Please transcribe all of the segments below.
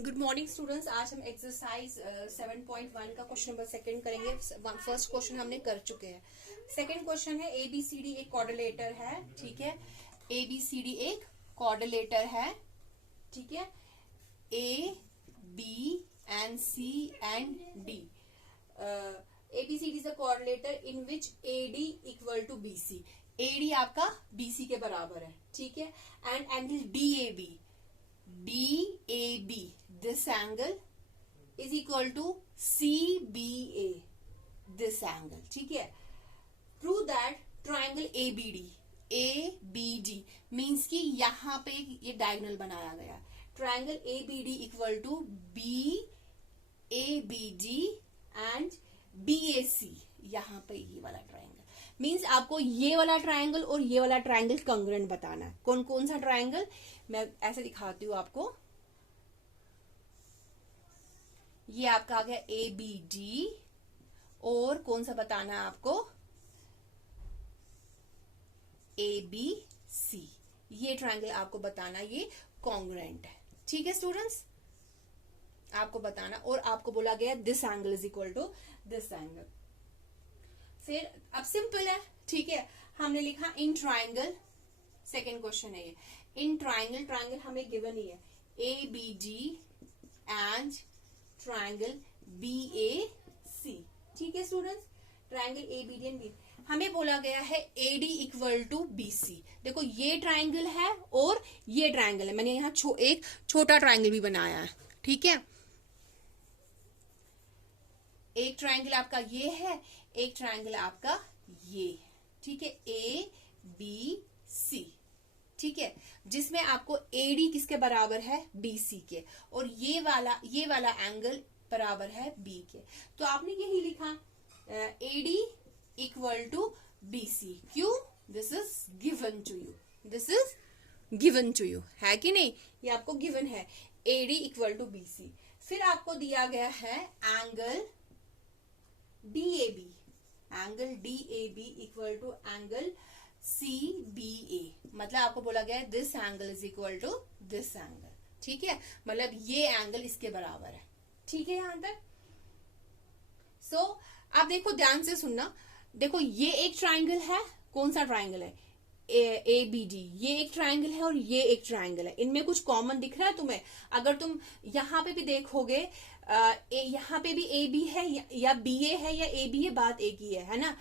Good morning students. आज हम exercise 7.1 का क्वेश्चन नंबर सेकंड करेंगे। फर्स्ट क्वेश्चन हमने कर चुके हैं। सेकंड क्वेश्चन है ABCD एक क्वाड्रिलेटर है। ठीक है, ABCD एक क्वाड्रिलेटर है। ठीक है, A, B and C and D. ABCD is a quadrilateral in which AD equal to BC. AD आपका BC के बराबर है। ठीक है, and angle DAB, this angle is equal to CBA, this angle. ठीक है, prove that triangle ABD means कि यहाँ पे ये डायगोनल बनाया गया। Triangle ABD equal to BABD and BAC, यहाँ पे ये वाला ट्रायंगल मीन्स आपको ये वाला ट्रायंगल और ये वाला ट्रायंगल कंग्रेंट बताना है। कौन कौन सा ट्रायंगल, मैं ऐसे दिखाती हूँ आपको। ये आपका आ गया ABD और कौन सा बताना है आपको, ABC। ये ट्रायंगल आपको बताना, ये कॉन्ग्रेंट है। ठीक है स्टूडेंट्स, आपको बताना। और आपको बोला गया this angle is equal to this angle. फिर अब सिंपल है। ठीक है, हमने लिखा इन ट्रायंगल, सेकेंड क्वेश्चन है ये। इन ट्रायंगल हमें गिवन ही है ABD एंड ट्रायंगल BAC। ठीक है students, triangle ABD and B हमें बोला गया है AD इक्वल टू BC। देखो ये ट्रायंगल है और ये ट्रायंगल है। मैंने यहाँ एक छोटा ट्रायंगल भी बनाया है। ठीक है, एक ट्रायंगल आपका ये है, एक ट्रायंगल आपका ये है। ठीक है, ABC। ठीक है, जिसमें आपको AD किसके बराबर है, BC के, और ये वाला एंगल बराबर है B के। तो आपने यही लिखा AD इक्वल टू BC। क्यों, this is given to you, this is given to you, है कि नहीं, ये आपको गिवन है AD इक्वल टू BC। फिर आपको दिया गया है angle DAB, angle DAB equal to angle CBA। मतलब आपको बोला गया है this angle is equal to this angle. ठीक है, मतलब ये एंगल इसके बराबर है। ठीक है यहां तक। सो आप देखो, ध्यान से सुनना। देखो ये एक ट्रायंगल है, कौन सा ट्रायंगल है, ABD। ये एक ट्रायंगल है और ये एक ट्रायंगल है। इनमें कुछ कॉमन दिख रहा है तुम्हें? अगर तुम यहाँ पे भी देखोगे, यहाँ पे भी AB है या BA है या AB है, बात एक ही है ना।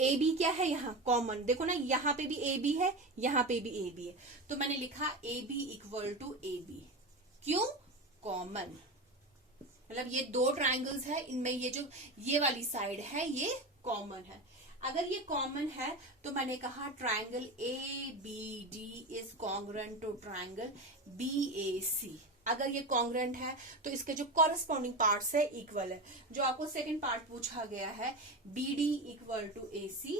AB क्या है यहाँ कॉमन, देखो ना, यहाँ पे भी AB है, यहाँ पे भी AB है। तो मैंने लिखा AB इक्वल टू AB। क्यों, कॉमन, मतलब ये दो ट्रायंगल्स है, इनमें ये वाली साइड है ये कॉमन है। अगर ये कॉमन है तो मैंने कहा triangle ABD is congruent to triangle BAC। अगर ये कॉन्ग्रुएंट है तो इसके जो कॉरेस्पॉन्डिंग पार्ट्स है इक्वल है। जो आपको सेकंड पार्ट पूछा गया है BD equal to AC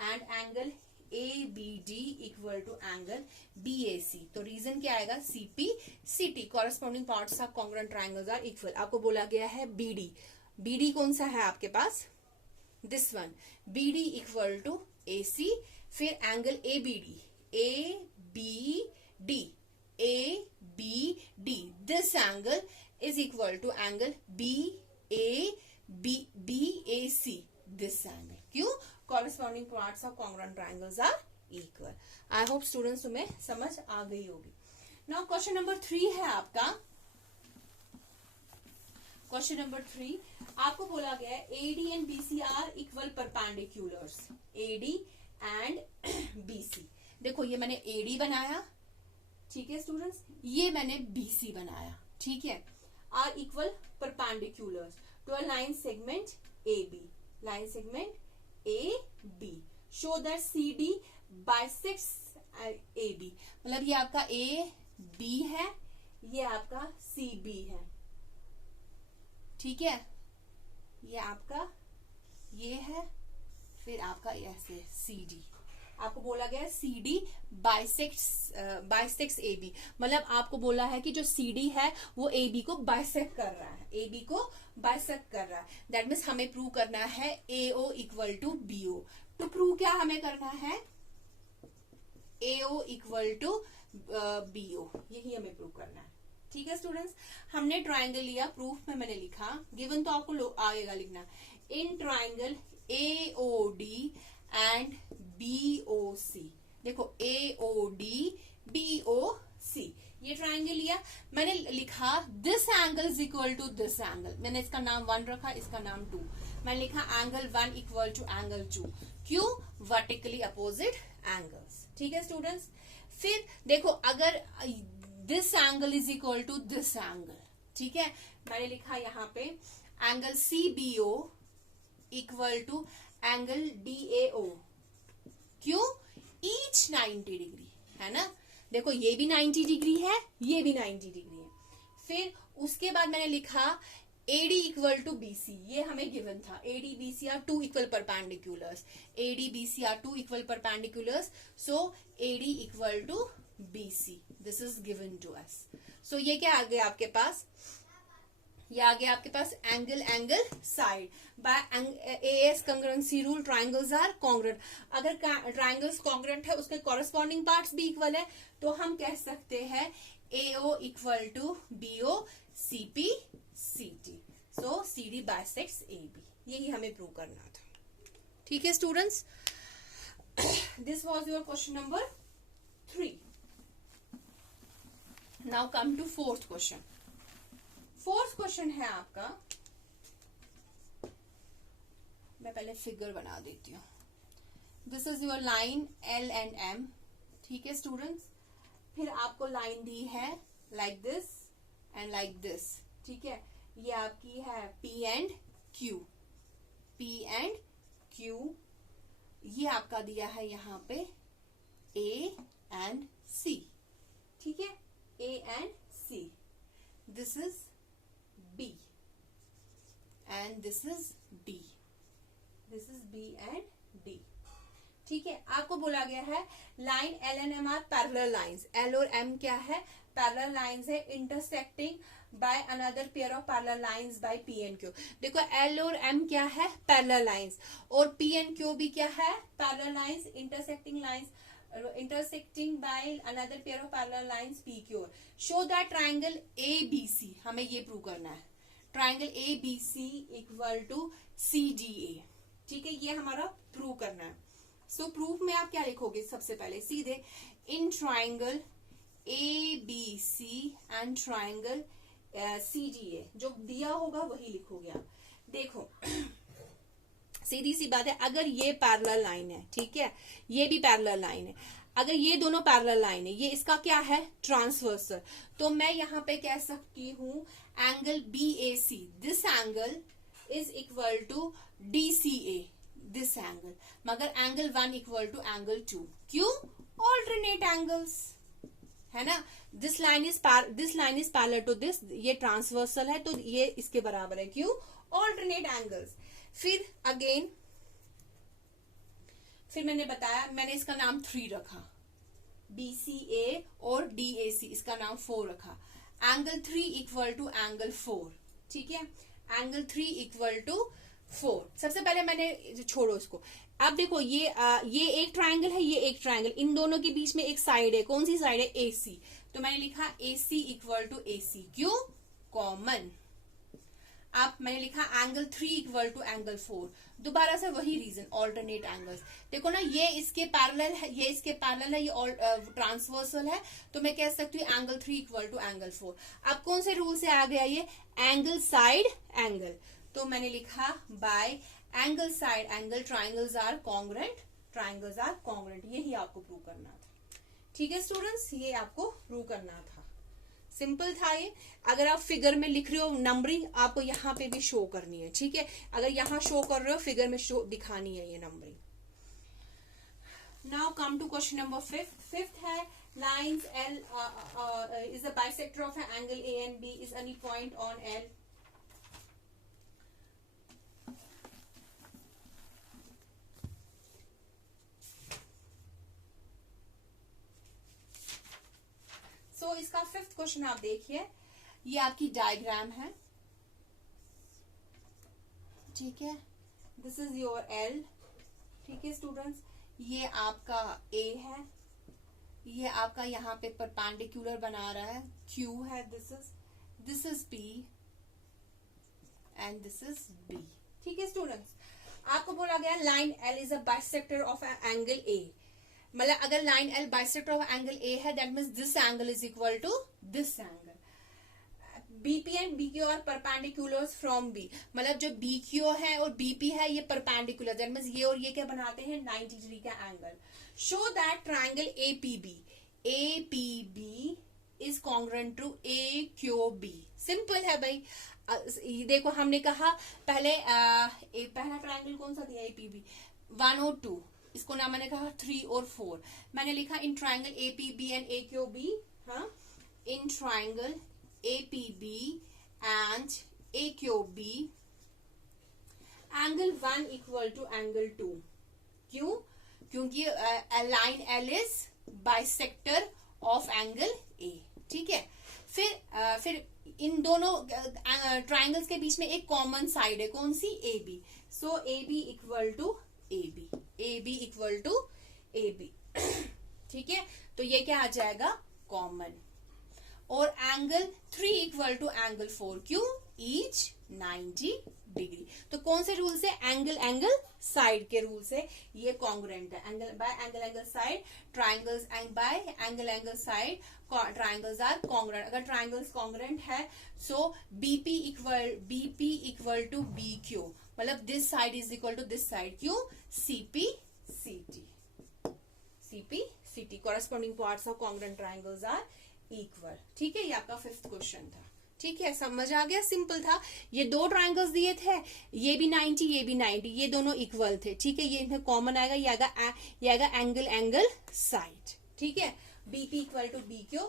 and angle ABD equal to angle BAC। तो रीजन क्या आएगा, CP/CT, corresponding parts of congruent triangles are equal. आपको बोला गया है BD कौन सा है आपके पास, this one, BD equal to AC। फिर angle ABD, this angle is equal to angle BAC, this angle. क्यों, corresponding parts of congruent triangles are equal. I hope students तुम्हें समझ आ गई होगी। नाउ क्वेश्चन नंबर 3 है आपका। क्वेश्चन नंबर 3 आपको बोला गया है AD and BC are equal perpendiculars. AD and BC, देखो ये मैंने AD बनाया, ठीक है स्टूडेंट्स, ये मैंने BC बनाया। ठीक है, are equal perpendiculars to a line segment AB, line segment AB। Show that CD bisects AB। मतलब ये आपका AB है, ये आपका CB है। ठीक है, ये आपका ये है, फिर आपका ऐसे CD। आपको बोला गया CD बाइसेक्ट्स AB। मतलब आपको बोला है कि जो CD है वो AB को बाइसेक्ट कर रहा है, AB को बाइसेक्ट कर रहा है। दैट मीन्स हमें प्रूव करना है AO इक्वल टू BO। तो प्रूव क्या हमें करना है, AO इक्वल टू BO, यही हमें प्रूव करना है। ठीक है स्टूडेंट्स, हमने ट्राइंगल लिया, प्रूफ में मैंने लिखा, गिवन तो आपको आएगा लिखना, in triangle AOD and BOC। देखो AOD BOC, ये ट्राइंगल लिया, मैंने लिखा this angle is equal to this angle, मैंने इसका नाम 1 रखा, इसका नाम 2, मैंने लिखा एंगल 1 इक्वल टू एंगल 2, क्यों, वर्टिकली अपोजिट एंगल्स। ठीक है स्टूडेंट्स, फिर देखो अगर this angle is equal to this angle, ठीक है, मैंने लिखा यहाँ पे angle CBO equal to angle DAO, क्यों, ईच 90 डिग्री है ना, देखो ये भी 90 डिग्री है, ये भी 90 डिग्री है। फिर उसके बाद मैंने लिखा AD इक्वल टू BC, ये हमें गिवन था, AD BC are 2 equal perpendiculars, AD BC are 2 equal perpendiculars, so AD equal to BC, this is given to us. So ये क्या आ गया आपके पास, ये आ गया आपके पास angle angle side, by AS congruency rule triangles are congruent, अगर ट्राइंगल्स कॉन्ग्रुएंट है उसके कॉरेस्पॉन्डिंग पार्ट्स भी इक्वल है, तो हम कह सकते हैं AO equal to BO CP CT, so CD bisects AB, यही हमें प्रूव करना था। ठीक है students, this was your question number 3। Now come to fourth question. Fourth question है आपका, मैं पहले फिगर बना देती हूँ, this is your line L and M, ठीक है स्टूडेंट्स, फिर आपको लाइन दी है like this and like this, ठीक है, ये आपकी है P एंड Q, ये आपका दिया है यहाँ पे A एंड C, ठीक है, A and C, this is B and this is D, this is B and D, ठीक है। आपको बोला गया है लाइन L एंड M आर पैरेलल लाइंस, L और M क्या है, पैरेलल लाइंस है, intersecting by another pair of parallel lines by P and Q। देखो L और M क्या है, पैरेलल लाइंस, और P एंड Q भी क्या है, parallel lines, intersecting lines, intersecting by another pair of parallel lines PQ, show that triangle ABC, हमें ये प्रूव करना है, triangle ABC equal to CDA, ठीक है, ये हमारा प्रूव करना है। सो प्रूफ में आप क्या लिखोगे, सबसे पहले सीधे in triangle ABC and triangle CDA, जो दिया होगा वही लिखोगे आप। देखो सीधी सी बात है, अगर ये पैरेलल लाइन है, ठीक है, ये भी पैरेलल लाइन है, अगर ये दोनों पैरेलल लाइन है, ये इसका क्या है, ट्रांसवर्सल, तो मैं यहाँ पे कह सकती हूँ angle BAC, this angle is equal to DCA, this angle, मगर एंगल 1 इक्वल टू एंगल 2, क्यों, ऑल्टरनेट एंगल्स है ना, this line is parallel to this, ये ट्रांसवर्सल है तो ये इसके बराबर है, क्यों, ऑल्टरनेट एंगल्स। फिर अगेन, फिर मैंने बताया, मैंने इसका नाम 3 रखा, BCA और DAC, इसका नाम 4 रखा, एंगल 3 इक्वल टू एंगल 4, ठीक है, एंगल 3 इक्वल टू 4। सबसे पहले मैंने, छोड़ो इसको, अब देखो ये एक ट्राइंगल है, ये एक ट्राइंगल, इन दोनों के बीच में एक साइड है, कौन सी साइड है, AC, तो मैंने लिखा AC इक्वल टू AC, क्यों, कॉमन। अब मैंने लिखा एंगल 3 इक्वल टू एंगल 4, दोबारा से वही रीजन, ऑल्टरनेट एंगल्स। देखो ना, ये इसके पैरेलल है, ये इसके पैरेलल है, ये ट्रांसवर्सल है, तो मैं कह सकती हूँ एंगल 3 इक्वल टू एंगल 4। अब कौन से रूल से आ गया ये, एंगल साइड एंगल, तो मैंने लिखा by angle side angle triangles are congruent, triangles are congruent, यही आपको प्रूव करना था। ठीक है स्टूडेंट्स, ये आपको प्रूव करना था, सिंपल था ये। अगर आप फिगर में लिख रहे हो नंबरिंग, आपको यहाँ पे भी शो करनी है, ठीक है, अगर यहाँ शो कर रहे हो, फिगर में शो दिखानी है ये numbering. Now come to question number 5। Fifth है lines L is the bisector of an angle A and B is any point on L. सो इसका फिफ्थ क्वेश्चन आप देखिए, ये आपकी डायग्राम है, ठीक है, दिस इज योर L, ठीक है स्टूडेंट्स, ये आपका A है, ये आपका यहाँ पे परपेंडिकुलर बना रहा है, Q है, this is P and this is B। ठीक है स्टूडेंट्स, आपको बोला गया line L is a bisector of angle A। मतलब अगर line L bisector of angle A है, that means this angle is equal to this angle. BP and BQ are perpendicular from B। मतलब जो BQ है और BP है ये perpendicular, that means ये और ये क्या बनाते हैं 90 डिग्री का angle. Show that triangle APB is congruent to AQB। Simple है भाई। देखो हमने कहा पहले पहला ट्राइंगल कौन सा दिया APB 1 और 2, इसको ना मैंने कहा 3 और 4। मैंने लिखा in triangle APB and AQB, हाँ, in triangle APB and AQB angle 1 equal to angle 2। क्यों? क्योंकि line L is bisector of angle A। ठीक है, फिर इन दोनों ट्राइंगल्स के बीच में एक कॉमन साइड है, कौन सी? AB। So AB equal to AB equal to AB। ठीक है, तो ये क्या आ जाएगा? कॉमन। और एंगल 3 इक्वल टू एंगल 4, क्यों? Each 90 degree. तो कौन से रूल से? एंगल साइड के रूल से ये कॉन्ग्रुएंट है। Angle by angle side triangles and by angle side triangles are congruent. अगर ट्राइंगल्स कॉन्ग्रुएंट है so BP equal to BQ, मतलब this side is equal to this side. क्यों? CP corresponding parts of congruent triangles are equal. ठीक है, ये आपका 5th question था। ठीक है, समझ आ गया? सिंपल था। ये दो ट्राइंगल्स दिए थे, ये भी 90 ये भी 90, ये दोनों इक्वल थे। ठीक है, ये इनमें कॉमन आएगा, ये आएगा एंगल साइड। ठीक है, BP इक्वल टू BQ।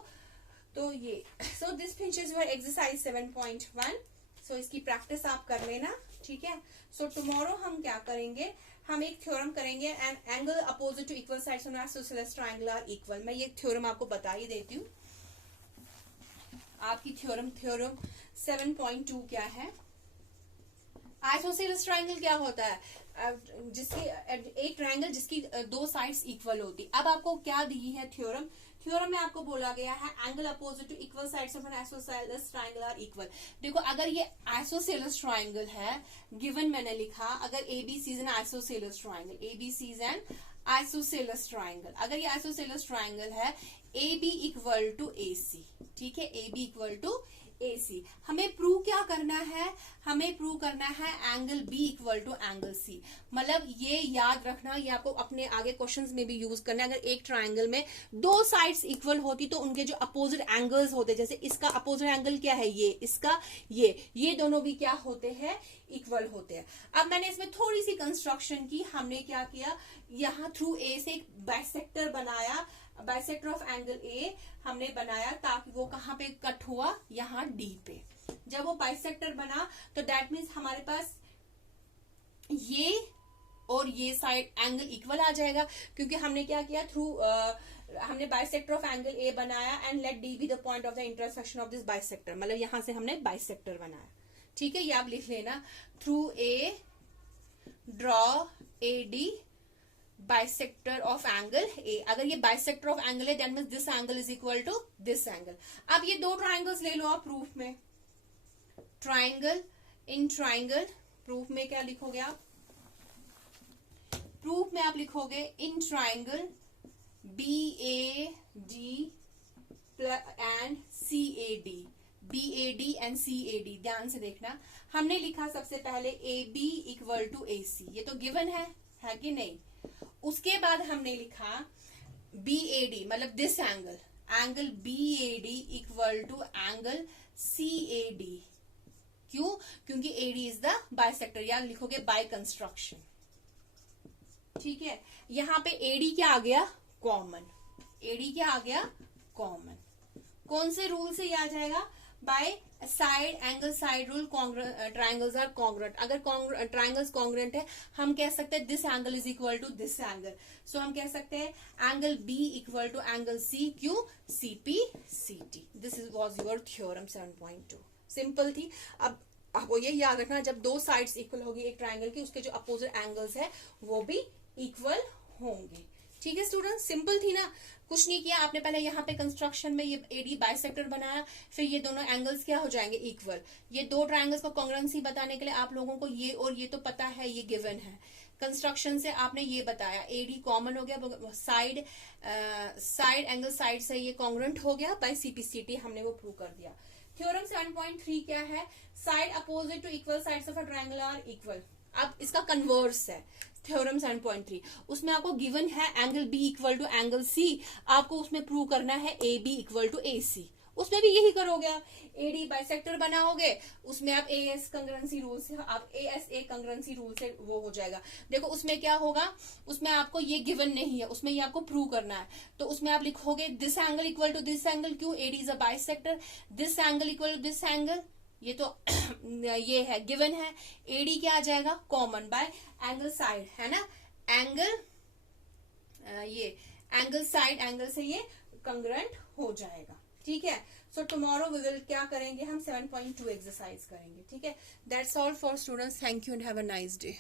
तो ये so this finishes your exercise 7.1। So इसकी प्रैक्टिस आप कर लेना। ठीक है, सो टुमारो हम क्या करेंगे? हम एक थ्योरम करेंगे, and angle opposite to equal sides on isosceles triangle are equal. मैं ये थ्योरम आपको बता ही देती हूँ। आपकी थ्योरम 7.2 क्या है? आइसोसेलेस ट्रायंगल क्या होता है? जिसकी एक ट्रायंगल जिसकी दो साइड्स इक्वल होती। अब आपको क्या दी है थ्योरम? थ्योरम में आपको बोला गया है angle opposite to equal sides of an isosceles triangle are equal. देखो अगर ये आइसोसेलेस ट्रायंगल है, गिवन मैंने लिखा अगर ABC is an isosceles triangle, ABC is an isosceles triangle. अगर ये आइसोसेलेस ट्रायंगल है AB इक्वल टू AC। ठीक है, AB इक्वल टू AC। हमें प्रूव क्या करना है? हमें प्रूव करना है angle B equal to angle C। मतलब ये याद रखना, ये आपको अपने आगे क्वेश्चंस में भी यूज करना है। अगर एक ट्रायंगल में दो साइड्स इक्वल होती तो उनके जो अपोजिट एंगल्स होते, जैसे इसका अपोजिट एंगल क्या है? ये, इसका ये दोनों भी क्या होते हैं? इक्वल होते हैं। अब मैंने इसमें थोड़ी सी कंस्ट्रक्शन की। हमने क्या किया? यहाँ थ्रू A से एक बाइसेक्टर बनाया, बाइसेक्टर ऑफ एंगल A हमने बनाया, ताकि वो कहां पे कट हुआ? यहाँ D पे। जब वो बाइसेक्टर बना तो दैट मीन्स हमारे पास ये और ये साइड एंगल इक्वल आ जाएगा, क्योंकि हमने क्या किया? थ्रू हमने बाइसेक्टर ऑफ एंगल A बनाया and let D be the point of the intersection of this bisector. मतलब यहां से हमने बाइसेक्टर बनाया। ठीक है, ये आप लिख लेना। Through A draw AD bisector of angle A। अगर ये बाइसेक्टर ऑफ एंगल है that means this angle is equal to this angle. अब ये दो ट्राइंगल्स ले लो आप प्रूफ में। ट्राइंगल इन ट्राइंगल, प्रूफ में क्या लिखोगे आप? प्रूफ में आप लिखोगे in triangle BAD and CAD, BAD and CAD। ध्यान से देखना, हमने लिखा सबसे पहले AB इक्वल टू AC, ये तो गिवन है कि नहीं? उसके बाद हमने लिखा BAD, मतलब this angle BAD equal to angle CAD। क्यों? क्योंकि AD इज द बाइसेक्टर, या लिखोगे बाय कंस्ट्रक्शन। ठीक है, यहां पे AD क्या आ गया? कॉमन। AD क्या आ गया? कॉमन। कौन से रूल से ये आ जाएगा? By side angle side rule, triangles are congruent. अगर ट्राइंगल्स कॉन्ग्रुएंट है हम कह सकते हैं this angle is equal to this angle. So हम कह सकते हैं angle B equal to angle C। क्यों? CPCT। This was your theorem 7.2। Simple थी। अब आपको ये याद रखना, जब दो साइड्स इक्वल होगी एक ट्राइंगल की, उसके जो अपोजिट एंगल्स है वो भी इक्वल होंगे। ठीक है स्टूडेंट, सिंपल थी ना? कुछ नहीं किया आपने, पहले यहाँ पे कंस्ट्रक्शन में ये एडी बाइसेक्टर बनाया, फिर ये दोनों एंगल्स क्या हो जाएंगे, इक्वल। ये दो ट्रायंगल्स को कॉन्ग्रुएंसी बताने के लिए आप लोगों को ये और ये तो पता है, ये गिवन है। कंस्ट्रक्शन से आपने ये बताया एडी कॉमन हो गया, साइड एंगल साइड से ये कॉन्ग्रुएंट हो गया, बाय सीपीसीटी हमने वो प्रूव कर दिया। थ्योरम 7.3 क्या है, side opposite to equal sides of a triangle are equal. अब इसका कन्वर्स है थ्योरम 7.3, उसमें आपको गिवन है angle B equal to angle C, आपको उसमें प्रूव करना है A B equal to A C. उसमें भी यही करोगे आप, एडी बाइसेक्टर बनाओगे, उसमें आप एएस कंग्रुएंसी रूल से, आप एएसए कंग्रुएंसी रूल से वो हो जाएगा। देखो उसमें क्या होगा, उसमें आपको ये गिवन नहीं है, उसमें ये आपको प्रूव करना है। तो उसमें आप लिखोगे this angle equal to this angle, क्यों, AD is a bisector, this angle equal to this angle, ये तो ये है गिवन है। एडी क्या आ जाएगा, कॉमन बाय एंगल साइड, है ना, एंगल ये एंगल साइड एंगल से ये कंग्रुएंट हो जाएगा। ठीक है, सो टुमारो वी विल क्या करेंगे, हम 7.2 एक्सरसाइज करेंगे। ठीक है, that's all for students, thank you and have a nice day.